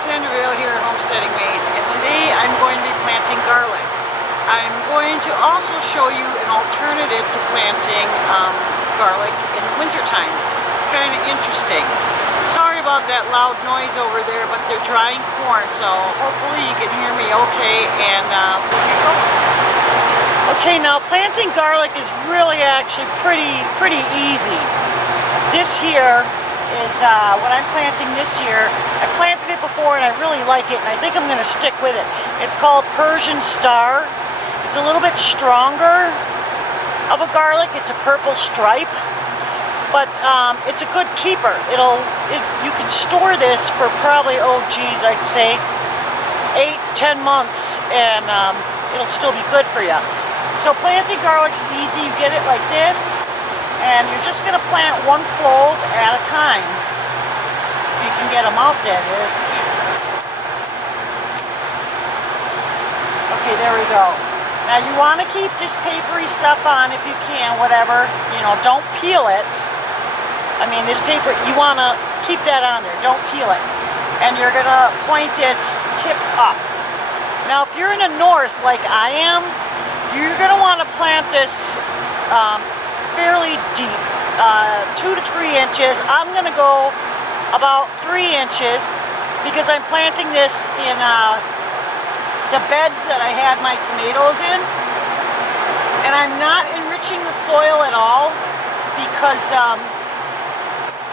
Sanderville here at Homesteading Maze, and today I'm going to be planting garlic. I'm going to also show you an alternative to planting garlic in the wintertime. It's kind of interesting. Sorry about that loud noise over there, but they're drying corn, so hopefully you can hear me okay, and we'll get going. Okay, now planting garlic is really actually pretty easy. This here is what I'm planting this year. I planted it before and I really like it, and I think I'm going to stick with it. It's called Persian Star. It's a little bit stronger of a garlic. It's a purple stripe, but it's a good keeper. You can store this for probably, I'd say 8-10 months, and it'll still be good for you. So planting garlic's easy. You get it like this, and you're just going to plant one clove at a time. If you can get them out, that is. Okay, there we go. Now you want to keep this papery stuff on if you can, whatever. You know, don't peel it. I mean, this paper, you want to keep that on there. Don't peel it. And you're going to point it tip up. Now, if you're in the north like I am, you're going to want to plant this fairly deep, 2 to 3 inches. I'm going to go about 3 inches because I'm planting this in the beds that I had my tomatoes in, and I'm not enriching the soil at all because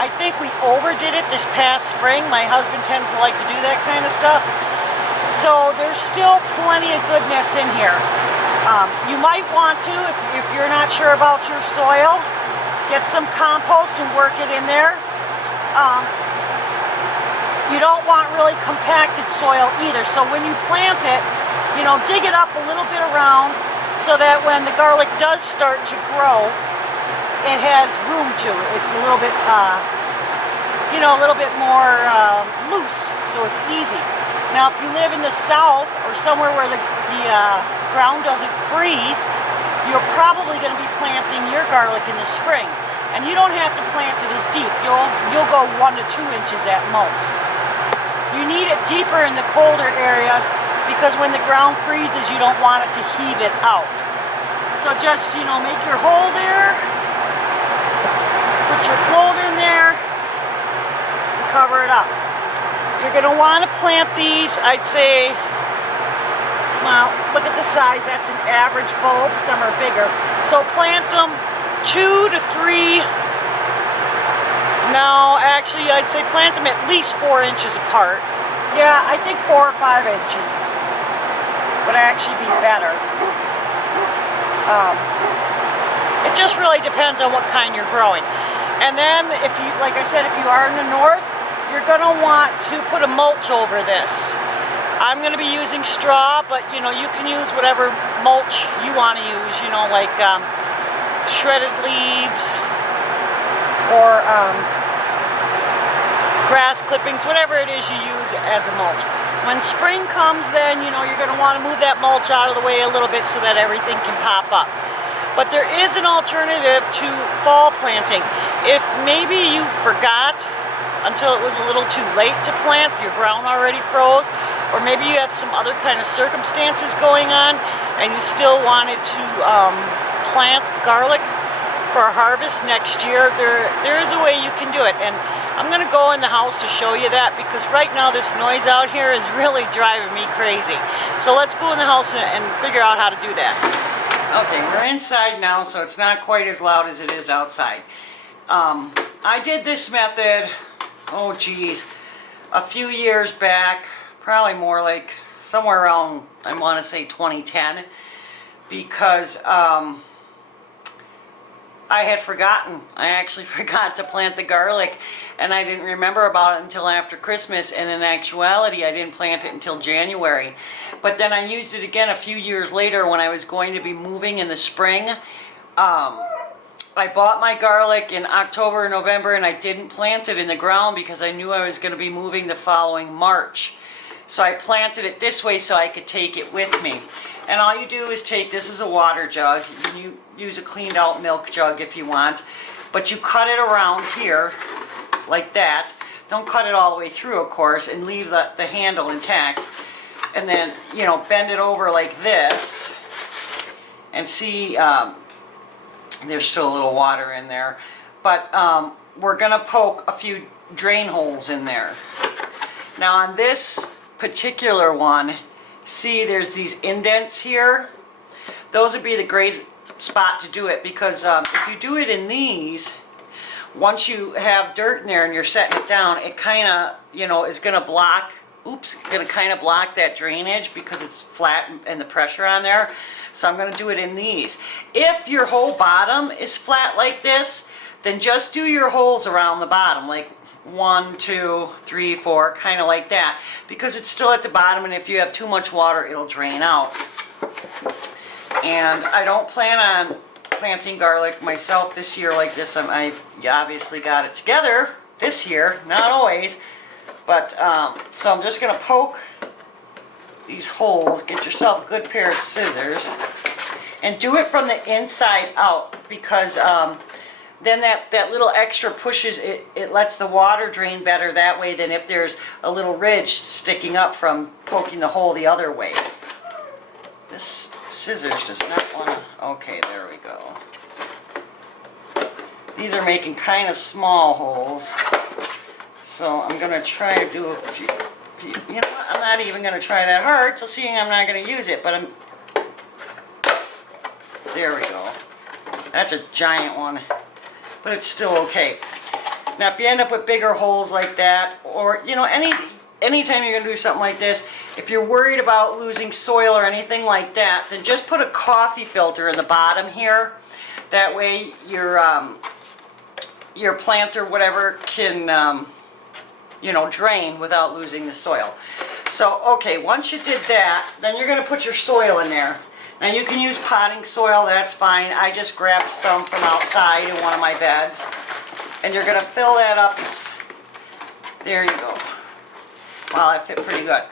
I think we overdid it this past spring. My husband tends to like to do that kind of stuff, so there's still plenty of goodness in here. You might want to, if you're not sure about your soil, get some compost and work it in there. You don't want really compacted soil either, so when you plant it, you know, dig it up a little bit around so that when the garlic does start to grow, it has room to it. It's a little bit, you know, a little bit more loose, so it's easy. Now, if you live in the south or somewhere where the ground doesn't freeze, you're probably going to be planting your garlic in the spring, and you don't have to plant it as deep. You'll go 1 to 2 inches at most. You need it deeper in the colder areas because when the ground freezes, you don't want it to heave it out. So just, you know, make your hole there, put your clove in there, and cover it up. You're going to want to plant these, I'd say, well, look at the size. That's an average bulb. Some are bigger. So plant them 2 to 3. No, actually, I'd say plant them at least 4 inches apart. Yeah, I think 4 or 5 inches would actually be better. It just really depends on what kind you're growing. And then, if you, like I said, if you are in the north, you're going to want to put a mulch over this. I'm going to be using straw, but you know, you can use whatever mulch you want to use, you know, like shredded leaves or grass clippings, whatever it is you use as a mulch. When spring comes, then, you know, you're going to want to move that mulch out of the way a little bit so that everything can pop up. But there is an alternative to fall planting. If maybe you forgot until it was a little too late to plant, your ground already froze, or maybe you have some other kind of circumstances going on and you still wanted to plant garlic for a harvest next year, there is a way you can do it. And I'm going to go in the house to show you that because right now this noise out here is really driving me crazy. So let's go in the house and figure out how to do that. Okay, we're inside now, so it's not quite as loud as it is outside. I did this method, a few years back, probably more like somewhere around, I want to say 2010, because I had forgotten. I actually forgot to plant the garlic, and I didn't remember about it until after Christmas, and in actuality I didn't plant it until January. But then I used it again a few years later when I was going to be moving in the spring. I bought my garlic in October or November, and I didn't plant it in the ground because I knew I was going to be moving the following March. So I planted it this way so I could take it with me. And all you do is take, this is a water jug, you use a cleaned out milk jug if you want, but you cut it around here like that. Don't cut it all the way through, of course, and leave the handle intact. And then, you know, bend it over like this. And see, there's still a little water in there. But we're going to poke a few drain holes in there. Now on this particular one, see there's these indents here. Those would be the great spot to do it, because if you do it in these, once you have dirt in there and you're setting it down, it kind of, you know, is going to block, going to kind of block that drainage because it's flat and the pressure on there. So I'm going to do it in these. If your whole bottom is flat like this, then just do your holes around the bottom, like 1, 2, 3, 4, kind of like that, because it's still at the bottom, and if you have too much water, it'll drain out. And I don't plan on planting garlic myself this year like this. I obviously got it together this year, not always, but so I'm just going to poke these holes. Get yourself a good pair of scissors and do it from the inside out, because then that little extra pushes it, it lets the water drain better that way than if there's a little ridge sticking up from poking the hole the other way. This scissors does not want to, okay, there we go. These are making kind of small holes, so I'm going to try to do a few, you know what, I'm not even going to try that hard, so seeing I'm not going to use it, but there we go. That's a giant one, but it's still okay. Now if you end up with bigger holes like that, or you know, anytime you're going to do something like this, if you're worried about losing soil or anything like that, then just put a coffee filter in the bottom here. That way your plant or whatever can you know, drain without losing the soil. So okay, once you did that, then you're going to put your soil in there. Now you can use potting soil, that's fine. I just grabbed some from outside in one of my beds. And you're going to fill that up. There you go. Wow, that fit pretty good.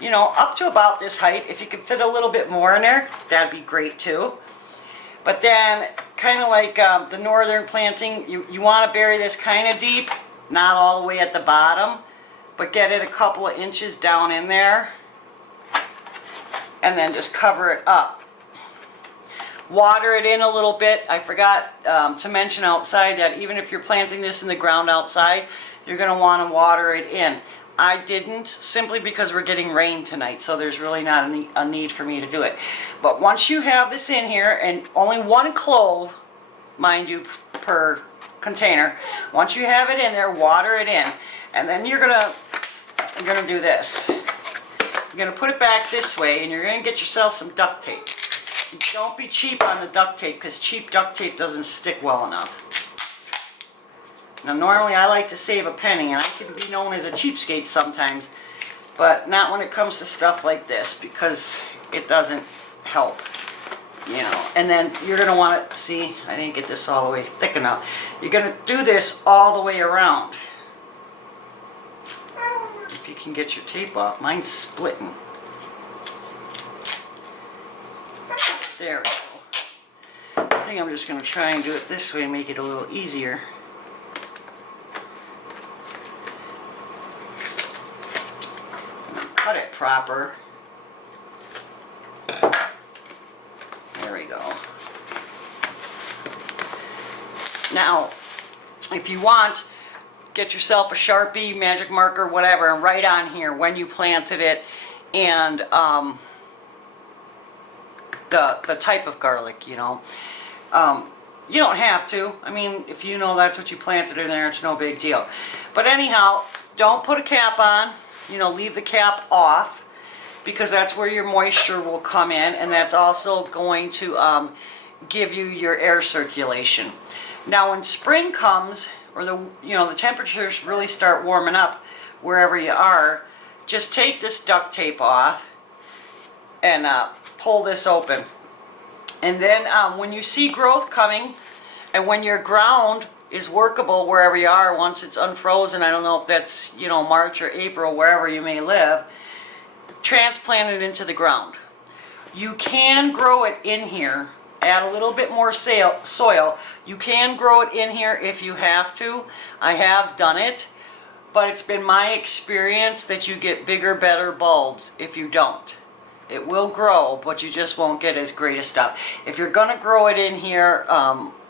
You know, up to about this height. If you could fit a little bit more in there, that'd be great too. But then, kind of like the northern planting, you want to bury this kind of deep, not all the way at the bottom, but get it a couple of inches down in there. And then just cover it up. Water it in a little bit. I forgot to mention outside that even if you're planting this in the ground outside, you're going to want to water it in. I didn't, simply because we're getting rain tonight, so there's really not a need for me to do it. But once you have this in here, and only 1 clove, mind you, per container, once you have it in there, water it in. And then you're gonna do this. You're going to put it back this way, and you're going to get yourself some duct tape. Don't be cheap on the duct tape, because cheap duct tape doesn't stick well enough. Now normally I like to save a penny, and I can be known as a cheapskate sometimes, but not when it comes to stuff like this, because it doesn't help, you know. And then you're going to want to, see, I didn't get this all the way thick enough. You're going to do this all the way around. If you can get your tape off. Mine's splitting. There we go. I think I'm just going to try and do it this way and make it a little easier. Cut it proper. There we go. Now, if you want, get yourself a Sharpie, magic marker, whatever, and write on here when you planted it and the type of garlic, you know. You don't have to. I mean, if you know that's what you planted in there, it's no big deal. But anyhow, don't put a cap on. You know, leave the cap off, because that's where your moisture will come in, and that's also going to give you your air circulation. Now when spring comes, or the temperatures really start warming up wherever you are, just take this duct tape off and pull this open. And then when you see growth coming, and when your ground is workable wherever you are, once it's unfrozen, I don't know if that's, you know, March or April, wherever you may live, transplant it into the ground. You can grow it in here, add a little bit more soil. You can grow it in here if you have to. I have done it. but it's been my experience that you get bigger, better bulbs if you don't. It will grow, but you just won't get as great a stuff. If you're going to grow it in here,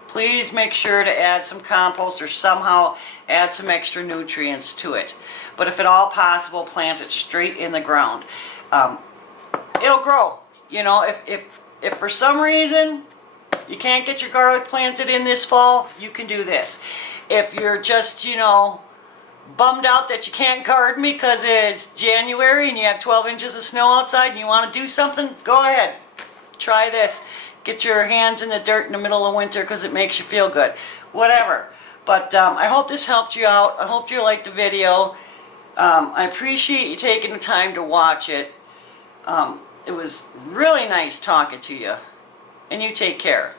please make sure to add some compost or somehow add some extra nutrients to it. But if at all possible, plant it straight in the ground. It'll grow. You know, if for some reason you can't get your garlic planted in this fall, you can do this. If you're just, you know, bummed out that you can't garden because it's January and you have 12 inches of snow outside and you want to do something, go ahead. Try this. Get your hands in the dirt in the middle of winter because it makes you feel good. Whatever. But I hope this helped you out. I hope you liked the video. I appreciate you taking the time to watch it. It was really nice talking to you. And you take care.